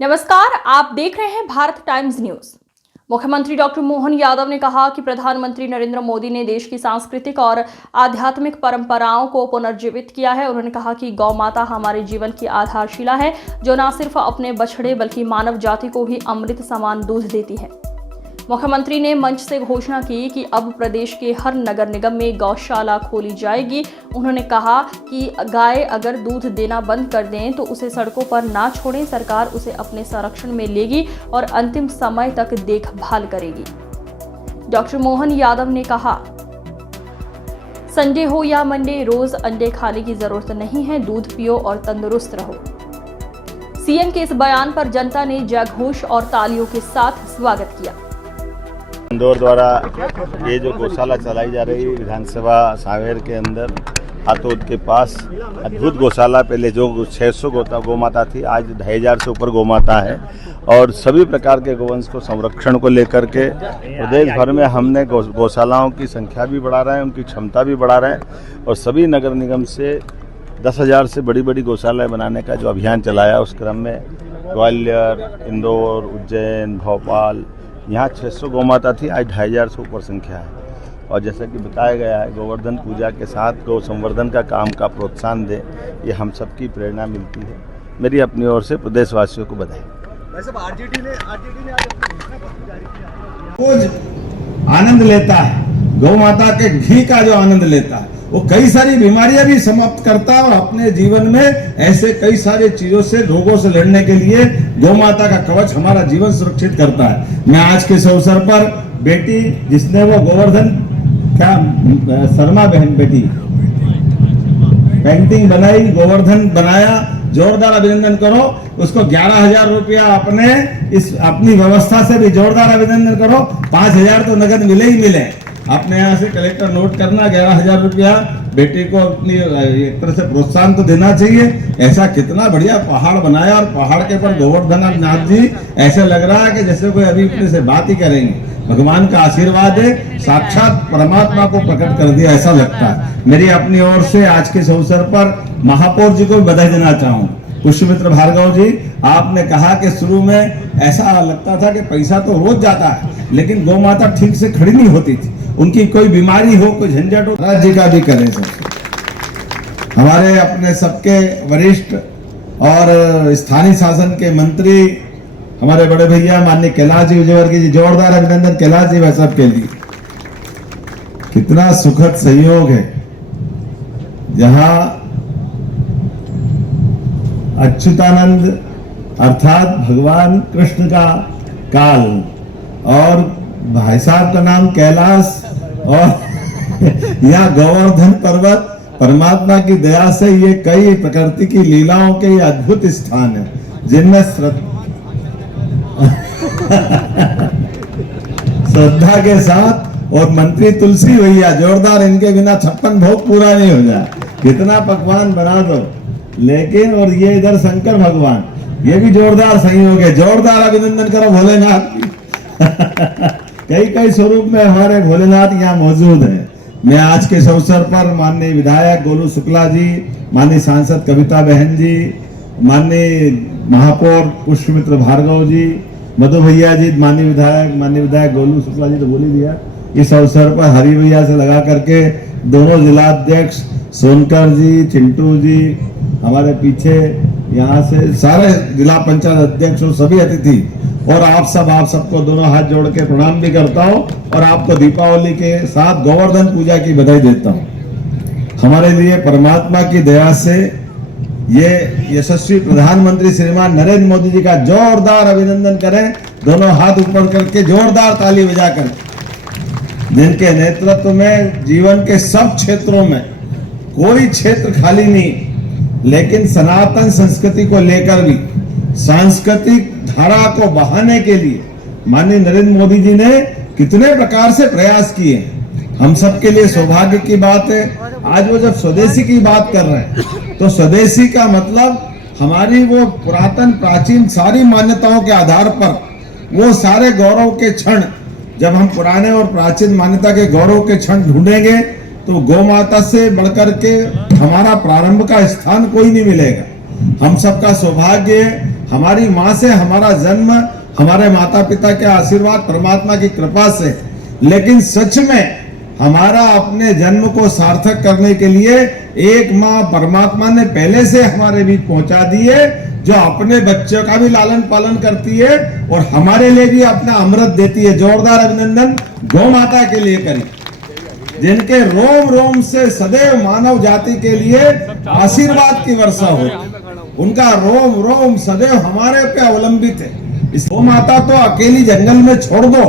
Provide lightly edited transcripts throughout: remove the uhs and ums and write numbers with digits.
नमस्कार, आप देख रहे हैं भारत टाइम्स न्यूज। मुख्यमंत्री डॉक्टर मोहन यादव ने कहा कि प्रधानमंत्री नरेंद्र मोदी ने देश की सांस्कृतिक और आध्यात्मिक परंपराओं को पुनर्जीवित किया है। उन्होंने कहा कि गौ माता हमारे जीवन की आधारशिला है, जो न सिर्फ अपने बछड़े बल्कि मानव जाति को भी अमृत समान दूध देती है। मुख्यमंत्री ने मंच से घोषणा की कि अब प्रदेश के हर नगर निगम में गौशाला खोली जाएगी। उन्होंने कहा कि गाय अगर दूध देना बंद कर दें तो उसे सड़कों पर ना छोड़ें, सरकार उसे अपने संरक्षण में लेगी और अंतिम समय तक देखभाल करेगी। डॉक्टर मोहन यादव ने कहा, संडे हो या मंडे, रोज अंडे खाने की जरूरत नहीं है, दूध पियो और तंदुरुस्त रहो। सीएम के इस बयान पर जनता ने जयघोष और तालियों के साथ स्वागत किया। इंदौर द्वारा ये जो गौशाला चलाई जा रही है विधानसभा सांवेर के अंदर हाथोद के पास, अद्भुत गौशाला। पहले जो 600 गौ माता थी, आज 2500 से ऊपर गौ माता है और सभी प्रकार के गोवंश को संरक्षण को लेकर के प्रदेश भर में हमने गौशालाओं की संख्या भी बढ़ा रहे हैं, उनकी क्षमता भी बढ़ा रहे हैं और सभी नगर निगम से 10,000 से बड़ी बड़ी गौशालाएं बनाने का जो अभियान चलाया, उस क्रम में ग्वालियर, इंदौर, उज्जैन, भोपाल, यहाँ 600 गौ माता थी, आज 2500 से ऊपर संख्या है। और जैसा कि बताया गया है, गोवर्धन पूजा के साथ गौ संवर्धन का काम का प्रोत्साहन दें, ये हम सबकी प्रेरणा मिलती है। मेरी अपनी ओर से प्रदेशवासियों को बधाई। आरजेडी ने रोज आनंद लेता है, गौ माता के घी का जो आनंद लेता है, वो कई सारी बीमारियां भी समाप्त करता है और अपने जीवन में ऐसे कई सारे चीजों से, रोगों से लड़ने के लिए गौ माता का कवच हमारा जीवन सुरक्षित करता है। मैं आज के इस अवसर पर बेटी, जिसने वो गोवर्धन क्या शर्मा बहन बेटी पेंटिंग बनाई, गोवर्धन बनाया, जोरदार अभिनंदन करो। उसको 11,000 रुपया अपनी व्यवस्था से भी जोरदार अभिनंदन करो। 5,000 तो नगद मिले ही मिले। अपने यहाँ से कलेक्टर नोट करना, 11,000 रुपया बेटे को अपनी एक तरह से प्रोत्साहन तो देना चाहिए। ऐसा कितना बढ़िया पहाड़ बनाया और पहाड़ के ऊपर गोवर्धन नाथ जी, ऐसे लग रहा है कि जैसे कोई अभी अपने से बात ही करेंगे। भगवान का आशीर्वाद है, साक्षात परमात्मा को प्रकट कर दिया, ऐसा लगता है। मेरी अपनी ओर से आज के इस अवसर पर महापौर जी को बधाई देना चाहूँ। पुष्यमित्र भार्गव जी, आपने कहा कि शुरू में ऐसा लगता था कि पैसा तो रोज जाता है, लेकिन गौ माता ठीक से खड़ी नहीं होती थी, उनकी कोई बीमारी हो, कोई झंझट हो। राज्य का भी करें सर। हमारे अपने सबके वरिष्ठ और स्थानीय शासन के मंत्री, हमारे बड़े भैया माननीय कैलाश जी विजयवर्गीय जी, जोरदार अभिनंदन कैलाश जी, वह सबके लिए। कितना सुखद संयोग है, जहां अच्युतानंद अर्थात भगवान कृष्ण का काल और भाई साहब का नाम कैलाश और यह गोवर्धन पर्वत, परमात्मा की दया से ये कई प्रकृति की लीलाओं के ये अद्भुत स्थान है, जिनमें श्रद्धा के साथ। और मंत्री तुलसी भैया, जोरदार, इनके बिना 56 भोग पूरा नहीं हो जाए, कितना पकवान बना दो। लेकिन और ये इधर शंकर भगवान, ये भी जोरदार संयोग है, जोरदार अभिनंदन करो भोलेनाथ की। कई स्वरूप में हमारे भोलेनाथ यहाँ मौजूद है। मैं आज के इस अवसर पर माननीय विधायक गोलू शुक्ला जी, माननीय सांसद कविता बहन जी, माननीय महापौर पुष्यमित्र भार्गव जी, मधु भैया जी, माननीय विधायक गोलू शुक्ला जी तो बोल ही दिया। इस अवसर पर हरि भैया से लगा करके दोनों जिलाध्यक्ष सोनकर जी, चिंटू जी, हमारे पीछे यहाँ से सारे जिला पंचायत अध्यक्ष और सभी अतिथि, और आप सबको दोनों हाथ जोड़ के प्रणाम भी करता हूँ और आपको दीपावली के साथ गोवर्धन पूजा की बधाई देता हूँ। हमारे लिए परमात्मा की दया से ये यशस्वी प्रधानमंत्री श्रीमान नरेंद्र मोदी जी का जोरदार अभिनंदन करें, दोनों हाथ ऊपर करके जोरदार ताली बजा कर, जिनके नेतृत्व में जीवन के सब क्षेत्रों में कोई क्षेत्र खाली नहीं, लेकिन सनातन संस्कृति को लेकर भी, सांस्कृतिक धारा को बहाने के लिए माननीय नरेंद्र मोदी जी ने कितने प्रकार से प्रयास किए। हम सबके लिए सौभाग्य की बात है, आज वो जब स्वदेशी की बात कर रहे हैं, तो स्वदेशी का मतलब हमारी वो पुरातन प्राचीन सारी मान्यताओं के आधार पर वो सारे गौरव के क्षण, जब हम पुराने और प्राचीन मान्यता के गौरव के क्षण ढूंढेंगे, तो गौ माता से बढ़कर के हमारा प्रारंभ का स्थान कोई नहीं मिलेगा। हम सबका सौभाग्य है हमारी माँ से हमारा जन्म हमारे माता पिता के आशीर्वाद परमात्मा की कृपा से, लेकिन सच में हमारा अपने जन्म को सार्थक करने के लिए एक माँ परमात्मा ने पहले से हमारे बीच पहुंचा दी है, जो अपने बच्चों का भी लालन पालन करती है और हमारे लिए भी अपना अमृत देती है। जोरदार अभिनंदन गौ माता के लिए करें, जिनके रोम रोम से सदैव मानव जाति के लिए आशीर्वाद की वर्षा हो। उनका रोम रोम सदैव हमारे पे अवलंबित है। इस गौ माता तो अकेली जंगल में छोड़ दो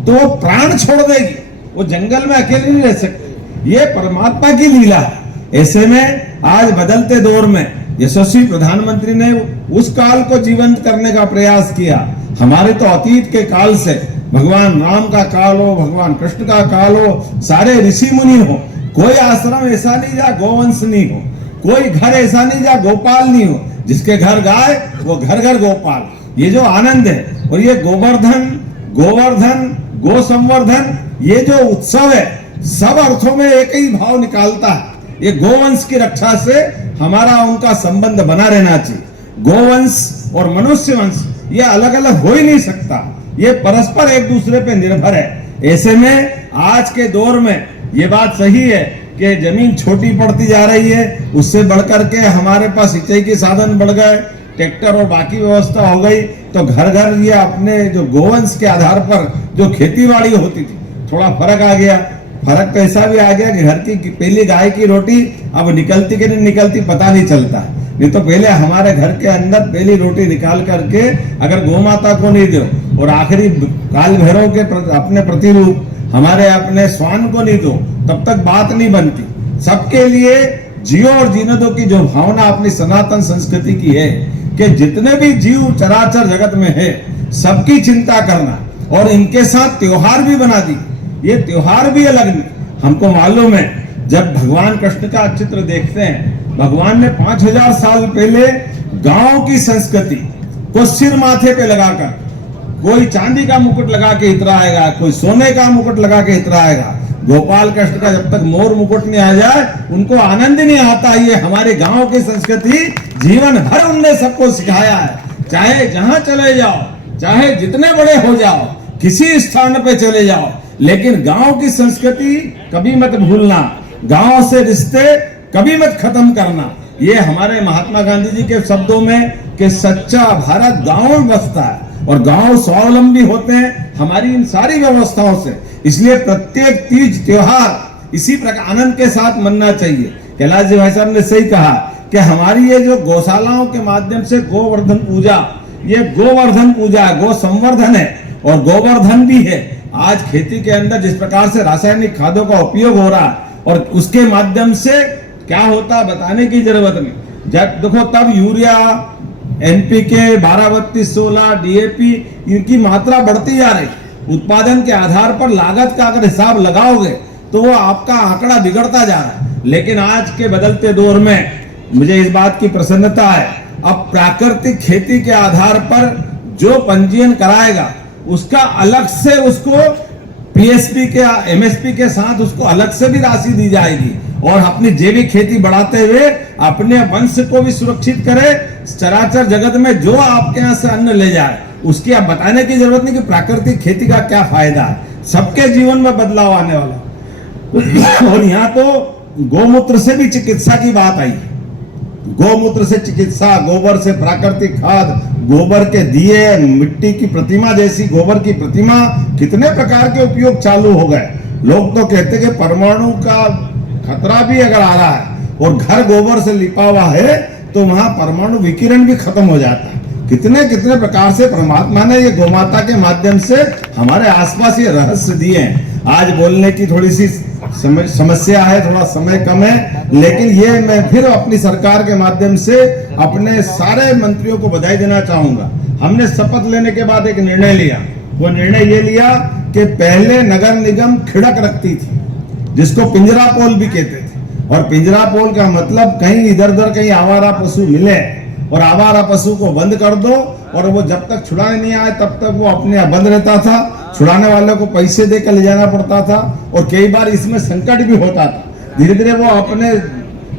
तो वो प्राण छोड़ देगी, वो जंगल में अकेले नहीं रह सकती। ये परमात्मा की लीला है। ऐसे में आज बदलते दौर में यशस्वी प्रधानमंत्री ने उस काल को जीवंत करने का प्रयास किया। हमारे तो अतीत के काल से भगवान राम का काल हो, भगवान कृष्ण का काल हो, सारे ऋषि मुनि हो, कोई आश्रम ऐसा नहीं जहाँ गोवंश नहीं हो, कोई घर ऐसा नहीं जहाँ गोपाल नहीं हो। जिसके घर गाय वो घर घर गोपाल। ये जो आनंद है और ये गोवर्धन गो संवर्धन, ये जो उत्सव है सब अर्थों में एक ही भाव निकालता है। ये गोवंश की रक्षा से हमारा उनका संबंध बना रहना चाहिए। गोवंश और मनुष्य वंश ये अलग अलग हो ही नहीं सकता, ये परस्पर एक दूसरे पे निर्भर है। ऐसे में आज के दौर में ये बात सही है कि जमीन छोटी पड़ती जा रही है, उससे बढ़कर के हमारे पास सिंचाई के साधन बढ़ गए, ट्रैक्टर और बाकी व्यवस्था हो गई, तो घर घर ये अपने जो गोवंश के आधार पर जो खेतीबाड़ी होती थी थोड़ा फर्क आ गया। फर्क तो ऐसा भी आ गया कि घर की पहली गाय की रोटी अब निकलती कि नहीं निकलती पता नहीं चलता। नहीं तो पहले हमारे घर के अंदर पहली रोटी निकाल करके अगर गौ माता को नहीं दो और आखिरी काल भैरव के अपने प्रतिरूप हमारे अपने स्वान को नहीं दो, तब तक बात नहीं बनती। सबके लिए जियो और जीने दो की जो भावना अपनी सनातन संस्कृति की है कि जितने भी जीव चराचर जगत में है सबकी चिंता करना, और इनके साथ त्योहार भी बना दी। ये त्योहार भी अलग नहीं, हमको मालूम है जब भगवान कृष्ण का चित्र देखते हैं, भगवान ने 5000 साल पहले गांव की संस्कृति को सिर माथे पे लगाकर, कोई चांदी का मुकुट लगा के इतराएगा, कोई सोने का मुकुट लगा के इतराएगा। गोपाल कृष्ण का जब तक मोर मुकुट नहीं आ जाए उनको आनंद नहीं आता। ये हमारे गांव की संस्कृति जीवन भर उनने सबको सिखाया है। चाहे जहां चले जाओ, चाहे जितने बड़े हो जाओ, किसी स्थान पे चले जाओ, लेकिन गांव की संस्कृति कभी मत भूलना, गांव से रिश्ते कभी मत खत्म करना। ये हमारे महात्मा गांधी जी के शब्दों में कि सच्चा भारत गांव में बसता है और गांव स्वावलंबी होते हैं हमारी इन सारी व्यवस्थाओं से। इसलिए प्रत्येक तीज त्योहार इसी प्रकार आनंद के साथ मनना चाहिए। कैलाश जी भाई साहब ने सही कहा कि हमारी ये जो गौशालाओं के माध्यम से गोवर्धन पूजा, ये गोवर्धन पूजा है, गो संवर्धन है और गोवर्धन भी है। आज खेती के अंदर जिस प्रकार से रासायनिक खादों का उपयोग हो रहा है और उसके माध्यम से क्या होता है बताने की जरूरत नहीं। जब देखो तब यूरिया, एनपीके, 12-32-16, डीएपी इनकी मात्रा बढ़ती जा रही। उत्पादन के आधार पर लागत का अगर हिसाब लगाओगे तो वो आपका आंकड़ा बिगड़ता जा रहा है। लेकिन आज के बदलते दौर में मुझे इस बात की प्रसन्नता है, अब प्राकृतिक खेती के आधार पर जो पंजीयन कराएगा उसका अलग से उसको पीएसपी के एमएसपी के साथ उसको अलग से भी राशि दी जाएगी और अपनी जैविक खेती बढ़ाते हुए अपने वंश को भी सुरक्षित करे। चराचर जगत में जो आपके यहाँ से अन्न ले जाए उसकी आप बताने की जरूरत नहीं कि प्राकृतिक खेती का क्या फायदा है, सबके जीवन में बदलाव आने वाला। और यहाँ तो गौमूत्र से भी चिकित्सा की बात आई। गौमूत्र से चिकित्सा, गोबर से प्राकृतिक खाद, गोबर के दिए, मिट्टी की प्रतिमा जैसी गोबर की प्रतिमा, कितने प्रकार के उपयोग चालू हो गए। लोग तो कहते कि परमाणु का खतरा भी अगर आ रहा है और घर गोबर से लिपा हुआ है तो वहां परमाणु विकिरण भी खत्म हो जाता है। कितने कितने प्रकार से परमात्मा ने ये गोमाता के माध्यम से हमारे आसपास ये रहस्य दिए हैं। आज बोलने की थोड़ी सी समस्या है, थोड़ा समय कम है, लेकिन ये मैं फिर अपनी सरकार के माध्यम से अपने सारे मंत्रियों को बधाई देना चाहूंगा। हमने शपथ लेने के बाद एक निर्णय लिया। वो निर्णय ये लिया कि पहले नगर निगम खिड़क रखती थी जिसको पिंजरा पोल भी कहते थे, और पिंजरा पोल का मतलब कहीं इधर उधर कहीं आवारा पशु मिले और आवारा पशु को बंद कर दो और वो जब तक छुड़ाने नहीं आए तब तक वो अपने आप बंद रहता था। छुड़ाने वाले को पैसे देकर ले जाना पड़ता था और कई बार इसमें संकट भी होता था। धीरे धीरे वो अपने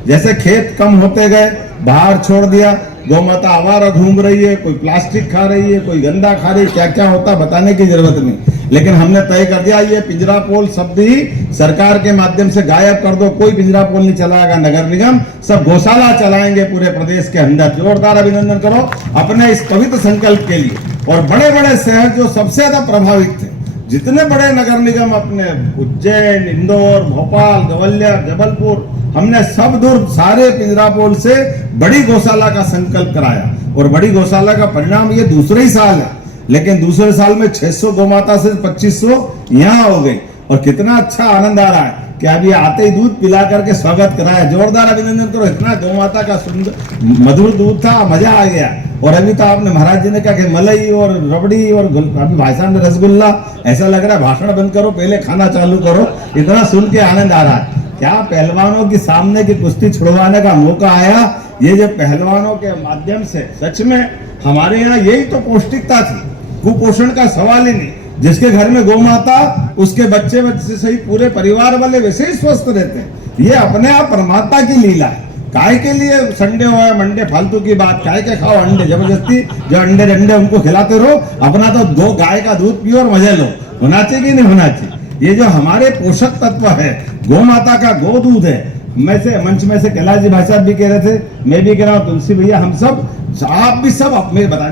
जैसे खेत कम होते गए, बाहर छोड़ दिया, गौ माता आवारा घूम रही है, कोई प्लास्टिक खा रही है, कोई गंदा खा रही है, क्या क्या होता बताने की जरूरत नहीं। लेकिन हमने तय कर दिया ये पिंजरा पोल शब्द ही सरकार के माध्यम से गायब कर दो। कोई पिंजरा पोल नहीं चलाएगा नगर निगम, सब गौशाला चलाएंगे पूरे प्रदेश के अंदर। जोरदार अभिनंदन करो अपने इस पवित्र संकल्प के लिए। और बड़े बड़े शहर जो सबसे ज्यादा प्रभावित थे, जितने बड़े नगर निगम अपने उज्जैन, इंदौर, भोपाल, ग्वालियर, जबलपुर, हमने सब दूर सारे पिंजरा पोल से बड़ी गौशाला का संकल्प कराया। और बड़ी गौशाला का परिणाम ये दूसरे ही साल है, लेकिन दूसरे साल में 600 गौमाता से 2500 यहाँ हो गई। और कितना अच्छा आनंद आ रहा है कि अभी आते ही दूध पिला करके स्वागत कराया। जोरदार अभिनंदन करो। इतना गौमाता का सुंदर मधुर दूध था, मजा आ गया। और अभी तो आपने महाराज जी ने कहा कि मलाई और रबड़ी और अभी भाई साहब ने रसगुल्ला, ऐसा लग रहा है भाषण बंद करो पहले खाना चालू करो। इतना सुन के आनंद आ रहा है। क्या पहलवानों के सामने की कुश्ती छुड़वाने का मौका आया। ये जो पहलवानों के माध्यम से सच में हमारे यहाँ यही तो पौष्टिकता थी, कुपोषण का सवाल ही नहीं। जिसके घर में गौ माता, उसके बच्चे बच्चे सही पूरे परिवार वाले वैसे ही स्वस्थ रहते हैं। ये अपने आप परमात्मा की लीला है। काय के लिए संडे हो या मंडे फालतू की बात, काय के खाओ अंडे जबरदस्ती, जो अंडे डंडे उनको खिलाते रहो। अपना तो दो गाय का दूध पियो और मजे लो। होना चाहिए कि नहीं होना चाहिए। ये जो हमारे पोषक तत्व है, गौ माता का गो दूध है। मैं से मंच में से कैलाश जी भाई साहब भी कह रहे थे, मैं भी कह रहा हूँ, तुलसी भैया, हम सब, आप भी सब अपने बताने